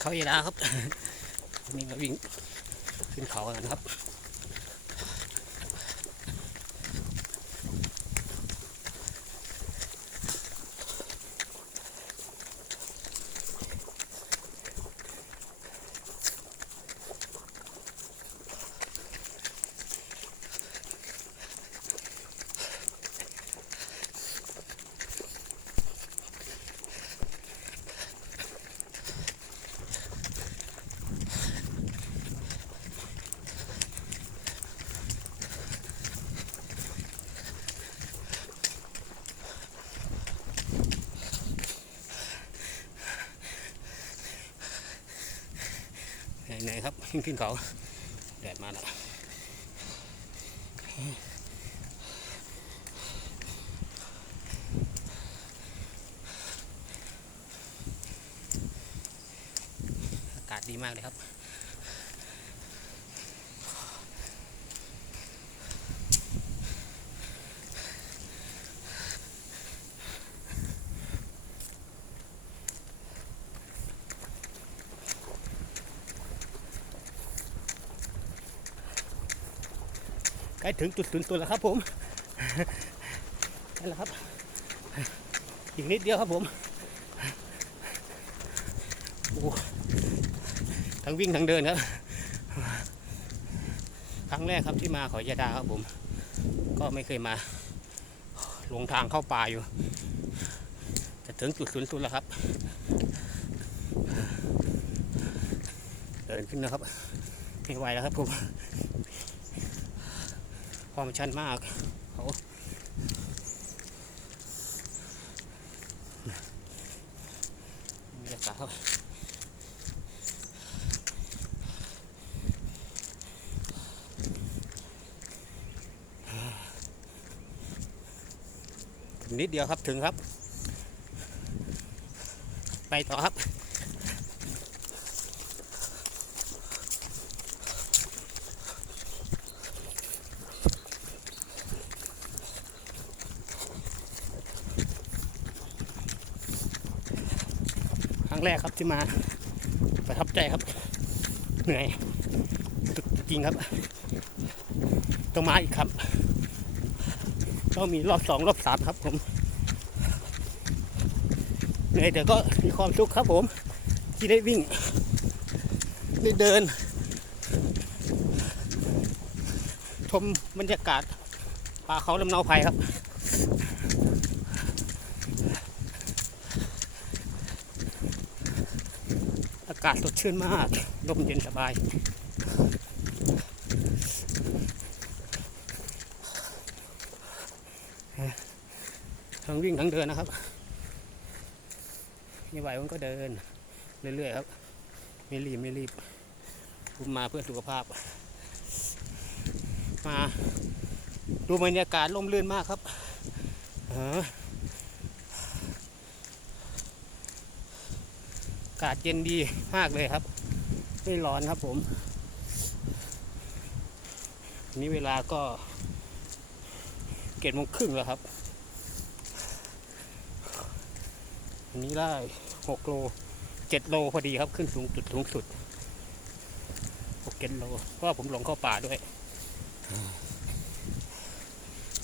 เขาเยดาครับนี่ก็วิ่งขึ้นเขากันครับ ไหนื่อยครับขึ้นขึ้นเขาแดดมาแล้วอากาศดีมากเลยครับ ใกล้ถึงจุดศูนย์ตัวแล้วครับผมใช่นแหล้วครับ อีกนิดเดียวครับผมโอ้ทั้งวิ่งทั้งเดินครับ ครั้งแรกครับที่มาขอยาดาครับผม ก็ไม่เคยมาลงทางเข้าป่าอยู่ จะถึงจุดศูนย์ตัวแล้วครับ เดินขึ้นนะครับ ไม่ไหวแล้วครับผม ความชันมากเขาบรรยากาศครับนิดเดียวครับถึงครับ ไปต่อครับ รั้งแรกครับที่มา ประทับใจครับ เหนื่อยจริงครับ ต้องมาอีกครับ ต้องมีรอบสองรอบสามครับผมเหนื่อยแต่ก็มีความสุขครับผม ที่ได้วิ่ง ได้เดิน ชมบรรยากาศป่าเขาลำเนาไพรครับากาศสดชื่นมาก ลมเย็นสบาย ทั้งวิ่งทั้งเดินนะครับไม่ไหวมันก็เดิน เรื่อยๆครับ ไม่รีบไม่รีบผมมาเพื่อสุขภาพ มา ดูบรรยากาศร่มรื่นมากครับ เออากาศเย็นดีมากเลยครับ ไม่ร้อนครับผม นี่เวลาก็เจ็ดโมงครึ่งแล้วครับ อันนี้ได้หกโลเจ็ดโลพอดีครับขึ้นสูงจุดสูงสุดหกเจ็ดโลเพราะผมหลงเข้าป่าด้วย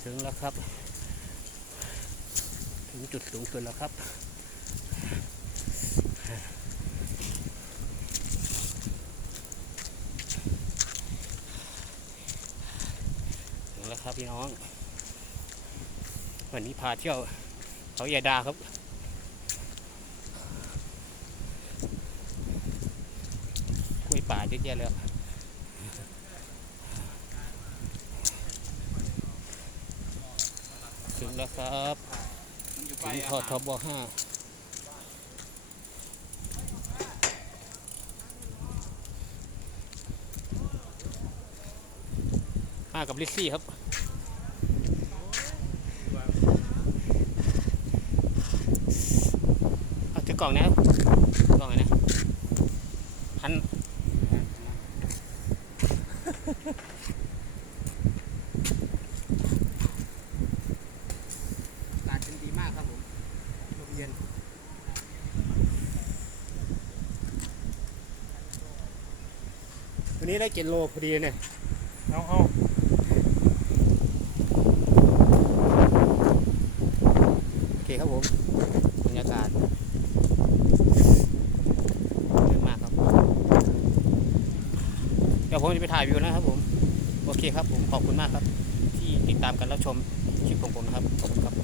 ถึงแล้วครับ ถึงจุดสูงสุดแล้วครับ ถึงแล้วครับ พี่น้อง วันนี้พาเที่ยวเขาใหญ่ดาครับกล้วยป่าเยอะแยะเลยครับถึงแล้วครับถึงทอทบห้ามากับลิซซี่ครับ เอาถือ กล่องนะครับกล่องไหนนะหันอากาศเป็นดีมากครับผมลมเย็นวันนี้ได้เจ็ดโลพอดีเลยเนี่ยเอาเอาโอเคครับผมบรรยากาศเยอะมากครับ เดี๋ยวผมจะไปถ่ายวิวนะครับผม โอเคครับผมขอบคุณมากครับ ที่ติดตามกันรับชมคลิปของผมนะครับขอบคุณครับ